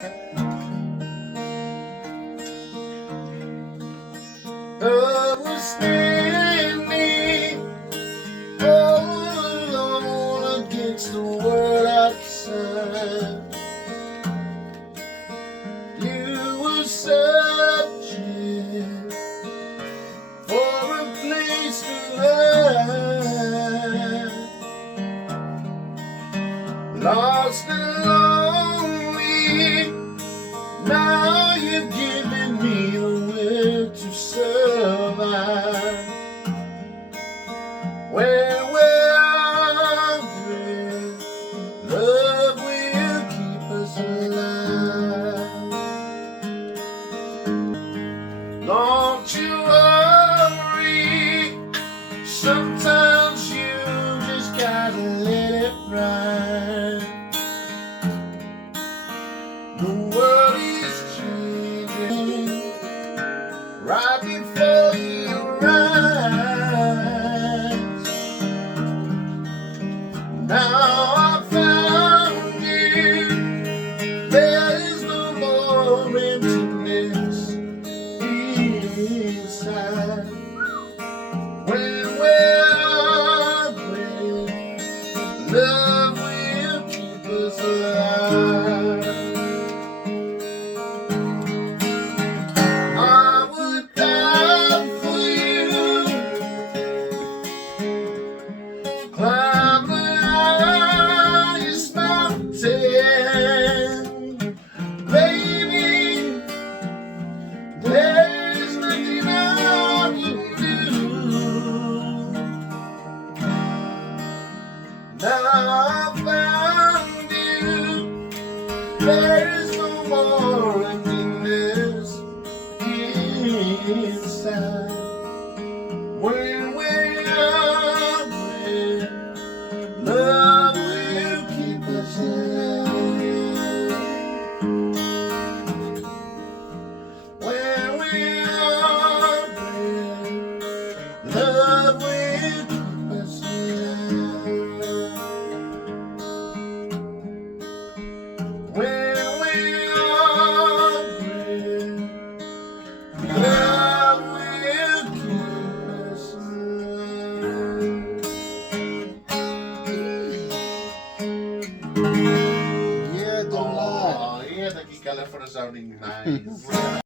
I was standing all alone against the world outside. You were searching for a place to hide, lost and lonely. Now you've given me a will to survive. When we're hungry, love will keep us alive. Don't you worry, sometimes you just gotta let it ride. The world is changing right before your eyes. Now I found you, there is no more emptiness inside. When we're hungry, love will keep us alive. I would die for you, climb the highest mountain. Baby, there's nothing I wouldn't do. Now I found you, there is no more emptiness inside. When we're hungry, love will keep us alive. When we're hungry, love will keep us alive. When we're hungry, love will keep us alive. Heerlijk. Oh, heerlijk, ik kan even een zouding mij.